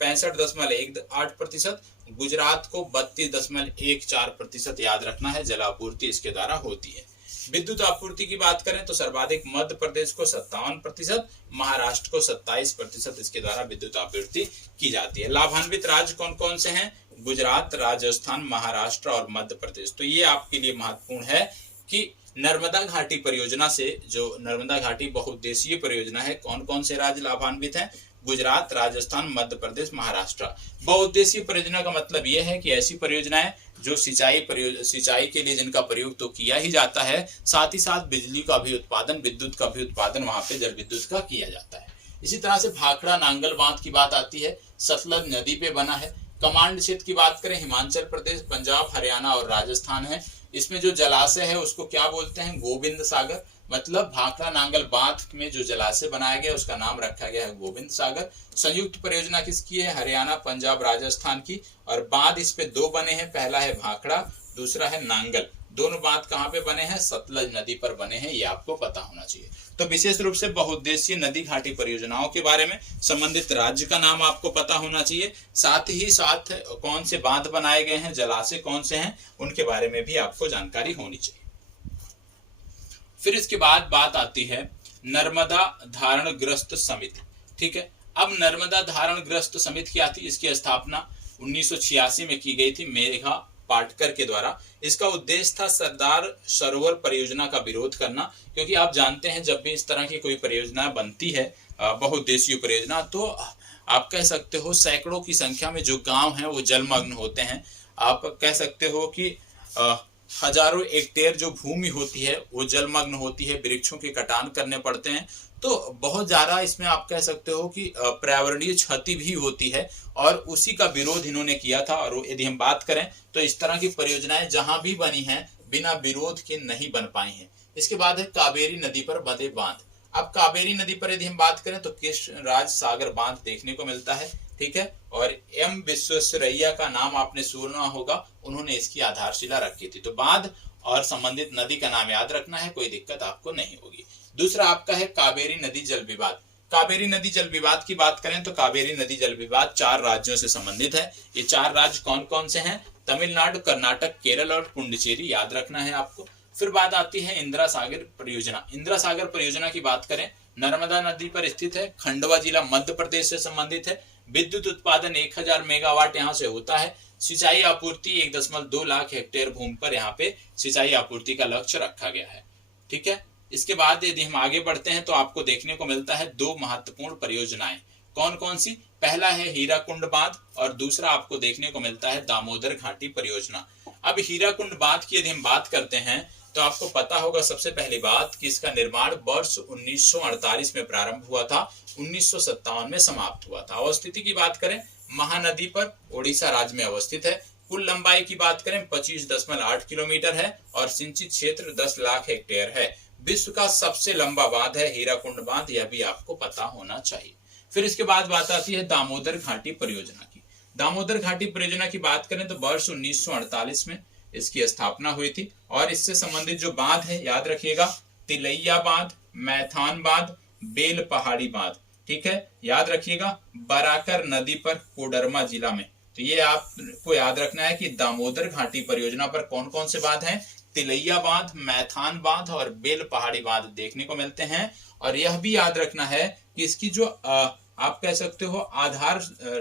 65.18%, गुजरात को 32.14% याद रखना है जलापूर्ति इसके द्वारा होती है। विद्युत आपूर्ति की बात करें तो सर्वाधिक मध्य प्रदेश को 57%, महाराष्ट्र को 27% इसके द्वारा विद्युत आपूर्ति की जाती है। लाभान्वित राज्य कौन कौन से हैं? गुजरात, राजस्थान, महाराष्ट्र और मध्य प्रदेश। तो ये आपके लिए महत्वपूर्ण है कि नर्मदा घाटी परियोजना से, जो नर्मदा घाटी बहुउद्देशीय परियोजना है, कौन कौन से राज्य लाभान्वित हैं? गुजरात, राजस्थान, मध्य प्रदेश, महाराष्ट्र। बहुउद्देशीय परियोजना का मतलब यह है कि ऐसी परियोजनाएं जो सिंचाई के लिए जिनका प्रयोग तो किया ही जाता है, साथ ही साथ बिजली का भी उत्पादन, विद्युत का भी उत्पादन वहां पे जल विद्युत का किया जाता है। इसी तरह से भाखड़ा नांगल बांध की बात आती है, सतलज नदी पे बना है। कमांड क्षेत्र की बात करें, हिमाचल प्रदेश, पंजाब, हरियाणा और राजस्थान है। इसमें जो जलाशय है उसको क्या बोलते हैं? गोविंद सागर। मतलब भाखड़ा नांगल बांध में जो जलाशय बनाया गया उसका नाम रखा गया है गोविंद सागर। संयुक्त परियोजना किसकी है? हरियाणा, पंजाब, राजस्थान की। और बांध इस पे 2 बने हैं, पहला है भाखड़ा, दूसरा है नांगल। दोनों बांध कहाँ पे बने हैं? सतलज नदी पर बने हैं, ये आपको पता होना चाहिए। तो विशेष रूप से बहुउद्देशीय नदी घाटी परियोजनाओं के बारे में संबंधित राज्य का नाम आपको पता होना चाहिए। साथ ही साथ कौन से बांध बनाए गए हैं, जलाशय कौन से हैं, उनके बारे में भी आपको जानकारी होनी चाहिए। फिर इसके बाद बात आती है नर्मदा धारण ग्रस्त समिति। ठीक है, अब नर्मदा धारण ग्रस्त समिति क्या थी? इसकी स्थापना 1986 में की गई थी मेघा पाटकर के द्वारा। इसका उद्देश्य था सरदार सरोवर परियोजना का विरोध करना, क्योंकि आप जानते हैं जब भी इस तरह की कोई परियोजना बनती है, बहुउद्देशीय परियोजना, तो आप कह सकते हो सैकड़ों की संख्या में जो गांव हैं वो जलमग्न होते हैं। आप कह सकते हो कि हजारों हेक्टेयर जो भूमि होती है वो जलमग्न होती है, वृक्षों के कटान करने पड़ते हैं। तो बहुत ज्यादा इसमें आप कह सकते हो कि पर्यावरणीय क्षति भी होती है, और उसी का विरोध इन्होंने किया था। और यदि हम बात करें तो इस तरह की परियोजनाएं जहां भी बनी हैं बिना विरोध के नहीं बन पाई हैं। इसके बाद है कावेरी नदी पर बंधे बांध। अब कावेरी नदी पर यदि हम बात करें तो कृष्णराज सागर बांध देखने को मिलता है, ठीक है। और एम विश्वेश्वरैया का नाम आपने सुना होगा, उन्होंने इसकी आधारशिला रखी थी। तो बांध और संबंधित नदी का नाम याद रखना है, कोई दिक्कत आपको नहीं होगी। दूसरा आपका है कावेरी नदी जल विवाद। कावेरी नदी जल विवाद की बात करें तो कावेरी नदी जल विवाद 4 राज्यों से संबंधित है। ये 4 राज्य कौन कौन से हैं? तमिलनाडु, कर्नाटक, केरल और पुडुचेरी, याद रखना है आपको। फिर बात आती है इंदिरा सागर परियोजना। इंदिरा सागर परियोजना की बात करें, नर्मदा नदी पर स्थित है, खंडवा जिला मध्य प्रदेश से संबंधित है। विद्युत उत्पादन 1000 मेगावाट यहाँ से होता है। सिंचाई आपूर्ति 1.2 लाख हेक्टेयर भूमि पर यहाँ पे सिंचाई आपूर्ति का लक्ष्य रखा गया है, ठीक है। इसके बाद यदि हम आगे बढ़ते हैं तो आपको देखने को मिलता है 2 महत्वपूर्ण परियोजनाएं। कौन कौन सी? पहला है हीराकुंड बांध और दूसरा आपको देखने को मिलता है दामोदर घाटी परियोजना। अब हीराकुंड बांध की यदि हम बात करते हैं तो आपको पता होगा सबसे पहली बात कि इसका निर्माण वर्ष 1948 में प्रारंभ हुआ था, 1957 में समाप्त हुआ था। अवस्थिति की बात करें, महानदी पर ओडिशा राज्य में अवस्थित है। कुल लंबाई की बात करें 25.8 किलोमीटर है और सिंचित क्षेत्र 10 लाख हेक्टेयर है। विश्व का सबसे लंबा बांध है हीराकुंड बांध, यह भी आपको पता होना चाहिए। फिर इसके बाद बात आती है दामोदर घाटी परियोजना की। दामोदर घाटी परियोजना की बात करें तो वर्ष 1948 में इसकी स्थापना हुई थी और इससे संबंधित जो बांध है याद रखिएगा, तिलैया बांध, मैथान बांध, बेल पहाड़ी बांध, ठीक है, याद रखिएगा। बराकर नदी पर कोडरमा जिला में। तो ये आपको याद रखना है कि दामोदर घाटी परियोजना पर कौन कौन से बांध हैं? तिलैया बांध, मैथान बांध और बेल पहाड़ी बांध देखने को मिलते हैं। और यह भी याद रखना है कि इसकी जो आप कह सकते हो आधार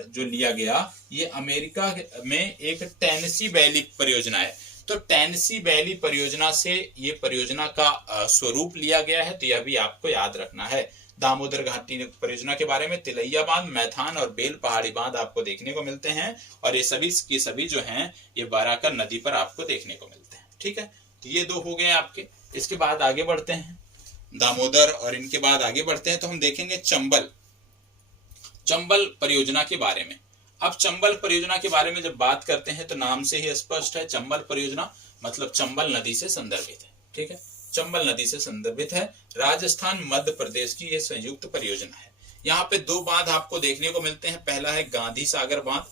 जो लिया गया, ये अमेरिका में एक टेनेसी वैली परियोजना है। तो टेनेसी वैली परियोजना से ये परियोजना का स्वरूप लिया गया है, तो यह भी आपको याद रखना है। दामोदर घाटी परियोजना के बारे में तिलैया बांध, मैथान और बेल पहाड़ी बांध आपको देखने को मिलते हैं और ये सभी के सभी जो हैं ये बराकर नदी पर आपको देखने को मिलते हैं, ठीक है। तो ये 2 हो गए आपके। इसके बाद आगे बढ़ते हैं, दामोदर और इनके बाद आगे बढ़ते हैं तो हम देखेंगे चंबल परियोजना के बारे में। अब चंबल परियोजना के बारे में जब बात करते हैं तो नाम से ही स्पष्ट है, चंबल परियोजना मतलब चंबल नदी से संदर्भित है, ठीक है। चंबल नदी से संदर्भित है, राजस्थान मध्य प्रदेश की यह संयुक्त परियोजना है। यहाँ पे 2 बांध आपको देखने को मिलते हैं। पहला है गांधी सागर बांध,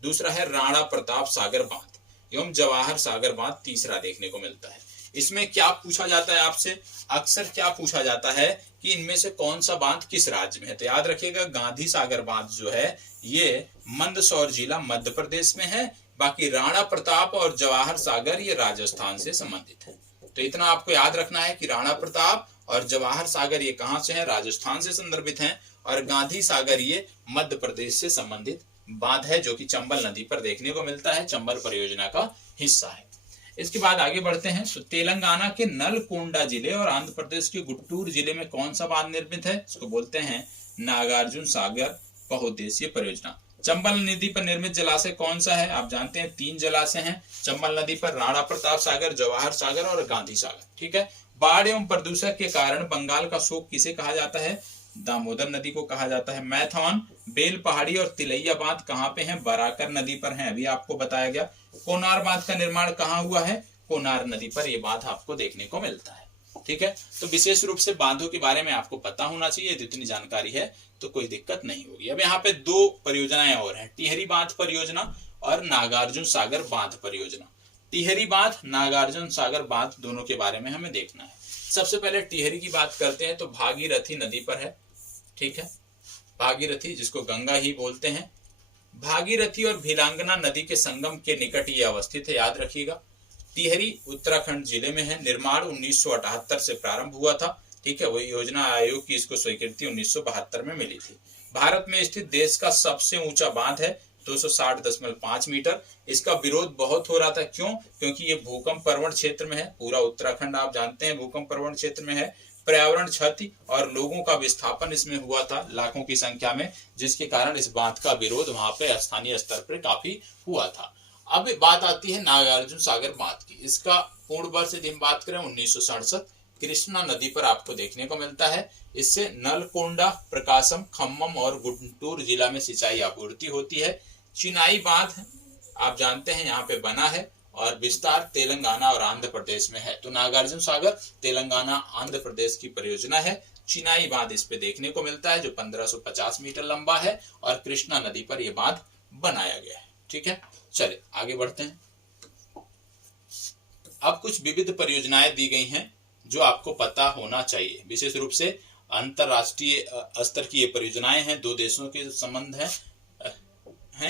दूसरा है राणा प्रताप सागर बांध एवं जवाहर सागर बांध तीसरा देखने को मिलता है। इसमें क्या पूछा जाता है आपसे? अक्सर क्या पूछा जाता है कि इनमें से कौन सा बांध किस राज्य में है? तो याद रखिएगा गांधी सागर बांध जो है ये मंदसौर जिला मध्य प्रदेश में है, बाकी राणा प्रताप और जवाहर सागर ये राजस्थान से संबंधित है। तो इतना आपको याद रखना है कि राणा प्रताप और जवाहर सागर ये कहां से हैं? राजस्थान से संदर्भित हैं, और गांधी सागर ये मध्य प्रदेश से संबंधित बांध है जो कि चंबल नदी पर देखने को मिलता है, चंबल परियोजना का हिस्सा है। इसके बाद आगे बढ़ते हैं तो तेलंगाना के नलकोंडा जिले और आंध्र प्रदेश के गुंटूर जिले में कौन सा बांध निर्मित है? इसको बोलते हैं नागार्जुन सागर बहुउद्देशीय परियोजना। चंबल नदी पर निर्मित जलाशय कौन सा है? आप जानते हैं 3 जलाशय हैं चंबल नदी पर, राणा प्रताप सागर, जवाहर सागर और गांधी सागर, ठीक है। बाढ़ एवं प्रदूषण के कारण बंगाल का शोक किसे कहा जाता है? दामोदर नदी को कहा जाता है। मैथान, बेल पहाड़ी और तिलैया बांध कहाँ पे हैं? बराकर नदी पर हैं, अभी आपको बताया गया। कोनार बांध का निर्माण कहाँ हुआ है? कोनार नदी पर यह बांध आपको देखने को मिलता है, ठीक है। तो विशेष रूप से बांधों के बारे में आपको पता होना चाहिए, जितनी जानकारी है तो कोई दिक्कत नहीं होगी। अब यहाँ पे 2 परियोजनाएं और हैं, टिहरी बांध परियोजना और नागार्जुन सागर बांध परियोजना। टिहरी बांध, नागार्जुन सागर बांध दोनों के बारे में हमें देखना है। सबसे पहले टिहरी की बात करते हैं तो भागीरथी नदी पर है, ठीक है। भागीरथी जिसको गंगा ही बोलते हैं, भागीरथी और भिलांगना नदी के संगम के निकट ये अवस्थित है, याद रखिएगा। टिहरी उत्तराखंड जिले में है। निर्माण 1978 से प्रारंभ हुआ था, ठीक है। वही योजना आयोग की इसको स्वीकृति 1972 में मिली थी। भारत में स्थित देश का सबसे ऊंचा बांध है, 260.5 मीटर। इसका विरोध बहुत हो रहा था, क्यों? क्योंकि ये भूकंप प्रवण क्षेत्र में है, पूरा उत्तराखंड आप जानते हैं भूकंप प्रवण क्षेत्र में है। पर्यावरण क्षति और लोगों का विस्थापन इसमें हुआ था लाखों की संख्या में, जिसके कारण इस बात का विरोध वहां पे स्थानीय स्तर पर काफी हुआ था। अब बात आती है नागार्जुन सागर बांध की। इसका पूर्ण वर्ष यदि हम बात करें 1967, कृष्णा नदी पर आपको देखने को मिलता है। इससे नलकोंडा, प्रकाशम, खम्मम और गुंटूर जिला में सिंचाई आपूर्ति होती है। चिनाई बांध आप जानते हैं यहाँ पे बना है और विस्तार तेलंगाना और आंध्र प्रदेश में है। तो नागार्जुन सागर तेलंगाना आंध्र प्रदेश की परियोजना है। चिनाई बांध इस पे देखने को मिलता है जो 1550 मीटर लंबा है और कृष्णा नदी पर यह बांध बनाया गया है। ठीक है, चलिए आगे बढ़ते हैं। अब कुछ विविध परियोजनाएं दी गई हैं जो आपको पता होना चाहिए। विशेष रूप से अंतरराष्ट्रीय स्तर की ये परियोजनाएं हैं, दो देशों के संबंध हैं,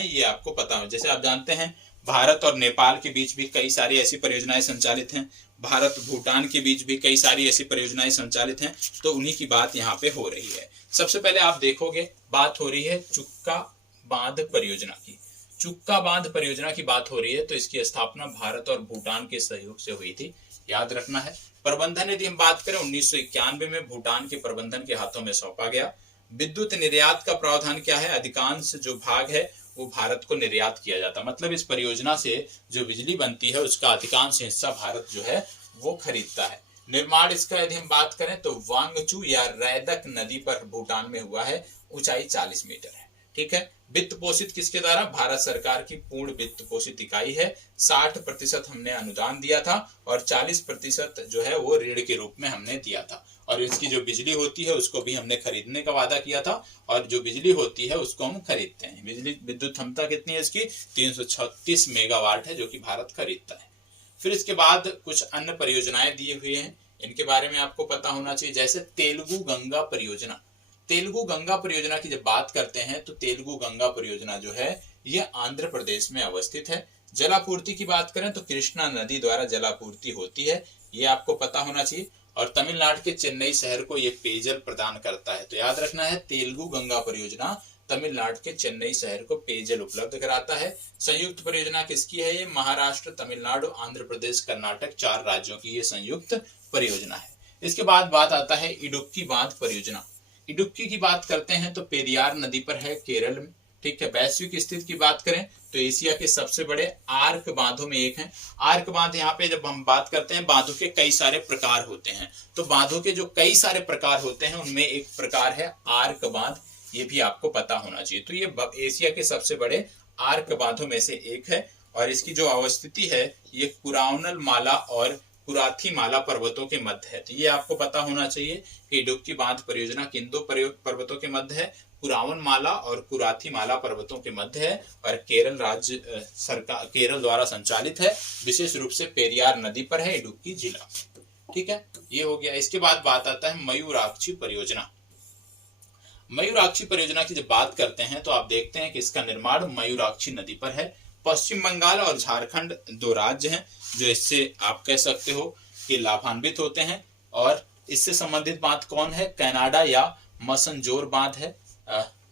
ये आपको पता हो। जैसे आप जानते हैं भारत और नेपाल के बीच भी कई सारी ऐसी परियोजनाएं संचालित हैं, भारत भूटान के बीच भी कई सारी ऐसी परियोजनाएं संचालित हैं, तो उन्हीं की बात यहाँ पे हो रही है। सबसे पहले आप देखोगे बात हो रही है चुक्का बांध परियोजना की। चुक्का बांध परियोजना की बात हो रही है तो इसकी स्थापना भारत और भूटान के सहयोग से हुई थी, याद रखना है। प्रबंधन यदि हम बात करें 1991 में भूटान के प्रबंधन के हाथों में सौंपा गया। विद्युत निर्यात का प्रावधान क्या है? अधिकांश जो भाग है वो भारत को निर्यात किया जाता, मतलब इस परियोजना से जो बिजली बनती है उसका अधिकांश हिस्सा भारत जो है वो खरीदता है। निर्माण इसका यदि हम बात करें तो वांगचू या रैदक नदी पर भूटान में हुआ है, ऊंचाई 40 मीटर है। ठीक है, वित्त पोषित किसके द्वारा? भारत सरकार की पूर्ण वित्त पोषित इकाई है। 60% हमने अनुदान दिया था और 40% जो है वो ऋण के रूप में हमने दिया था। और इसकी जो बिजली होती है उसको भी हमने खरीदने का वादा किया था और जो बिजली होती है उसको हम खरीदते हैं। बिजली विद्युत क्षमता कितनी है इसकी? 336 मेगावाट है जो कि भारत खरीदता है। फिर इसके बाद कुछ अन्य परियोजनाएं दिए हुए हैं, इनके बारे में आपको पता होना चाहिए। जैसे तेलुगु गंगा परियोजना। तेलुगु गंगा परियोजना की जब बात करते हैं तो तेलुगु गंगा परियोजना जो है ये आंध्र प्रदेश में अवस्थित है। जलापूर्ति की बात करें तो कृष्णा नदी द्वारा जलापूर्ति होती है, ये आपको पता होना चाहिए। और तमिलनाडु के चेन्नई शहर को ये पेयजल प्रदान करता है। तो याद रखना है तेलुगु गंगा परियोजना तमिलनाडु के चेन्नई शहर को पेयजल उपलब्ध कराता है। संयुक्त परियोजना किसकी है? ये महाराष्ट्र, तमिलनाडु, आंध्र प्रदेश, कर्नाटक 4 राज्यों की ये संयुक्त परियोजना है। इसके बाद बात आता है इडुक्की बांध परियोजना। इडुक्की की बात करते हैं तो पेरियार नदी पर है, केरल में। ठीक है, वैश्विक स्थिति की बात करें तो एशिया के सबसे बड़े आर्क बांधों में एक है। आर्क बांध यहाँ पे जब हम बात करते हैं बांधों के कई सारे प्रकार होते हैं, तो बांधों के जो कई सारे प्रकार होते हैं उनमें एक प्रकार है आर्क बांध, ये भी आपको पता होना चाहिए। तो ये एशिया के सबसे बड़े आर्क बांधों में से एक है और इसकी जो अवस्थिति है ये कुराउनल माला और कुराथी माला पर्वतों के मध्य है। तो ये आपको पता होना चाहिए कि इडुक्की बांध परियोजना किन दो पर्वतों के मध्य है? कुरावन माला और कुराथी माला पर्वतों के मध्य है और केरल राज्य सरकार केरल द्वारा संचालित है। विशेष रूप से पेरियार नदी पर है इडुक्की जिला। ठीक है, ये हो गया। इसके बाद बात आता है मयूराक्षी परियोजना। मयूराक्षी परियोजना की जब बात करते हैं तो आप देखते हैं कि इसका निर्माण मयूराक्षी नदी पर है। पश्चिम बंगाल और झारखंड 2 राज्य हैं जो इससे आप कह सकते हो कि लाभान्वित होते हैं। और इससे संबंधित बात कौन है? कनाडा या मसनजोर बांध है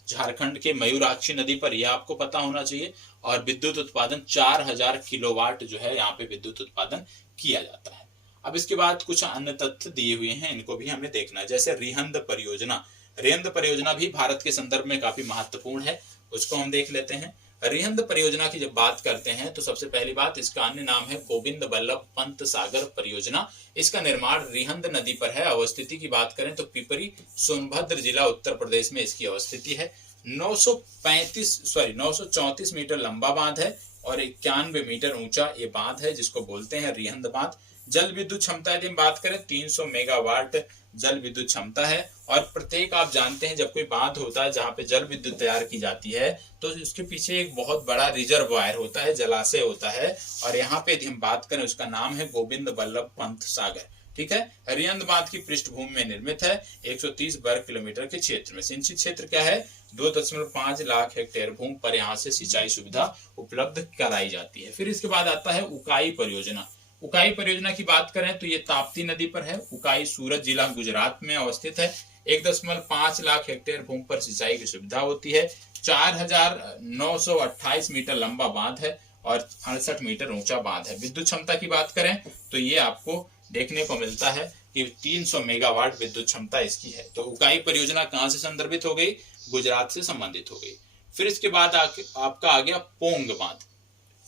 झारखंड के मयूराक्षी नदी पर, यह आपको पता होना चाहिए। और विद्युत उत्पादन 4000 किलोवाट जो है यहाँ पे विद्युत उत्पादन किया जाता है। अब इसके बाद कुछ अन्य तथ्य दिए हुए हैं, इनको भी हमें देखना है। जैसे रिहंद परियोजना। रिहंद परियोजना भी भारत के संदर्भ में काफी महत्वपूर्ण है, उसको हम देख लेते हैं। रिहंद परियोजना की जब बात करते हैं तो सबसे पहली बात, इसका अन्य नाम है गोविंद बल्लभ पंत सागर परियोजना। इसका निर्माण रिहंद नदी पर है। अवस्थिति की बात करें तो पिपरी सोनभद्र जिला उत्तर प्रदेश में इसकी अवस्थिति है। 934 मीटर लंबा बांध है और 91 मीटर ऊंचा ये बांध है जिसको बोलते हैं रिहंद बांध। जल विद्युत क्षमता यदि हम बात करें 300 मेगावाट जल विद्युत क्षमता है। और प्रत्येक आप जानते हैं जब कोई बांध होता है जहां पे जल विद्युत तैयार की जाती है तो उसके पीछे एक बहुत बड़ा रिजर्वायर होता है, जलाशय होता है। और यहाँ पे यदि हम बात करें उसका नाम है गोविंद बल्लभ पंत सागर। ठीक है, रिहंद बांध की पृष्ठभूमि में निर्मित है 130 वर्ग किलोमीटर के क्षेत्र में। सिंचित क्षेत्र क्या है? 2.5 लाख हेक्टेयर भूमि पर यहाँ से सिंचाई सुविधा उपलब्ध कराई जाती है। फिर इसके बाद आता है उकाई परियोजना। उकाई परियोजना की बात करें तो ये ताप्ती नदी पर है। उकाई सूरत जिला गुजरात में अवस्थित है। 1.5 लाख हेक्टेयर भूमि पर सिंचाई की सुविधा होती है। 4,928 मीटर लंबा बांध है और 68 मीटर ऊंचा बांध है। विद्युत क्षमता की बात करें तो ये आपको देखने को मिलता है कि 300 मेगावाट विद्युत क्षमता इसकी है। तो उकाई परियोजना कहां से संदर्भित हो गई? गुजरात से संबंधित हो गई। फिर इसके बाद आपका आ गया पोंग बांध।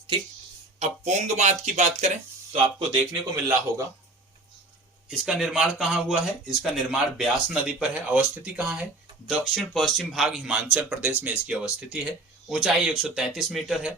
ठीक, अब पोंग बांध की बात करें तो आपको देखने को मिल रहा होगा इसका निर्माण कहां हुआ है। इसका निर्माण ब्यास नदी पर है। अवस्थिति कहां है? दक्षिण पश्चिम भाग हिमाचल प्रदेश में इसकी अवस्थिति है। ऊंचाई 133 मीटर है।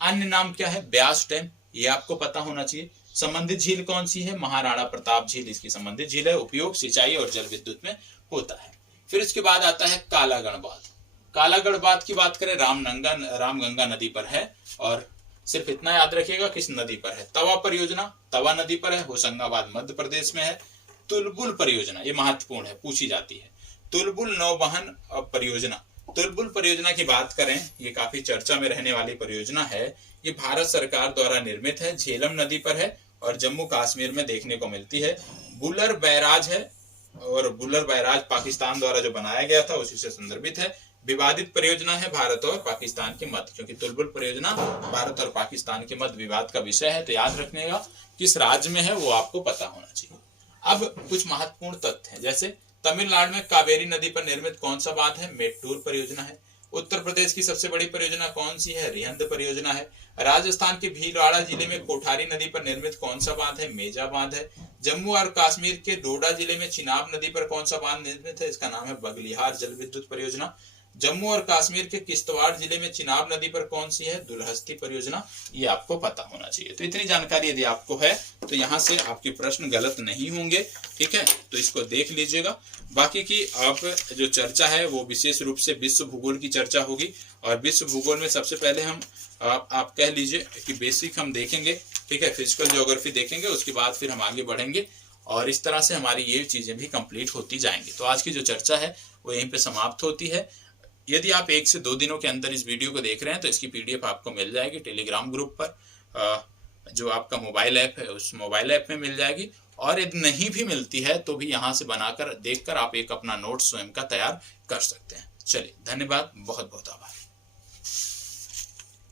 अन्य नाम क्या है? ब्यास डैम, ये आपको पता होना चाहिए। संबंधित झील कौन सी है? महाराणा प्रताप झील इसकी संबंधित झील है। उपयोग सिंचाई और जल विद्युत में होता है। फिर इसके बाद आता है कालागढ़ बांध। कालागढ़ बांध की बात करें रामगंगा नदी पर है और सिर्फ इतना याद रखिएगा किस नदी पर है। तवा परियोजना तवा नदी पर है, होशंगाबाद मध्य प्रदेश में है। तुलबुल परियोजना ये महत्वपूर्ण है, पूछी जाती है। तुलबुल नौवहन परियोजना, तुलबुल परियोजना की बात करें, ये काफी चर्चा में रहने वाली परियोजना है। ये भारत सरकार द्वारा निर्मित है, झेलम नदी पर है और जम्मू कश्मीर में देखने को मिलती है। बुलर बैराज है और बुलर बैराज पाकिस्तान द्वारा जो बनाया गया था उसी से संदर्भित है। विवादित परियोजना है भारत और पाकिस्तान के मध्य, क्योंकि तुलबुल परियोजना भारत और पाकिस्तान के मध्य विवाद का विषय है, तो याद रखने का किस राज्य में है वो आपको पता होना चाहिए। अब कुछ महत्वपूर्ण तथ्य हैं, जैसे तमिलनाडु में कावेरी नदी पर निर्मित कौन सा बांध है? मेट्टूर परियोजना है। उत्तर प्रदेश की सबसे बड़ी परियोजना कौन सी है? रिहंद परियोजना है। राजस्थान के भीलवाड़ा जिले में कोठारी नदी पर निर्मित कौन सा बांध है? मेजा बांध है। जम्मू और कश्मीर के डोडा जिले में चिनाब नदी पर कौन सा बांध निर्मित है? इसका नाम है बगलिहार जल विद्युत परियोजना। जम्मू और कश्मीर के किश्तवाड़ जिले में चिनाब नदी पर कौन सी है? दुलहस्ती परियोजना। ये आपको पता होना चाहिए। तो इतनी जानकारी यदि आपको है तो यहाँ से आपके प्रश्न गलत नहीं होंगे। ठीक है, तो इसको देख लीजिएगा। बाकी की आप जो चर्चा है वो विशेष रूप से विश्व भूगोल की चर्चा होगी और विश्व भूगोल में सबसे पहले हम आप कह लीजिए कि बेसिक हम देखेंगे। ठीक है, फिजिकल ज्योग्राफी देखेंगे, उसके बाद फिर हम आगे बढ़ेंगे और इस तरह से हमारी ये चीजें भी कंप्लीट होती जाएंगी। तो आज की जो चर्चा है वो यहीं पे समाप्त होती है। यदि आप 1 से 2 दिनों के अंदर इस वीडियो को देख रहे हैं तो इसकी पीडीएफ आपको मिल जाएगी टेलीग्राम ग्रुप पर, जो आपका मोबाइल ऐप है उस मोबाइल ऐप में मिल जाएगी। और यदि नहीं भी मिलती है तो भी यहाँ से बनाकर देखकर आप एक अपना नोट स्वयं का तैयार कर सकते हैं। चलिए, धन्यवाद, बहुत बहुत आभार।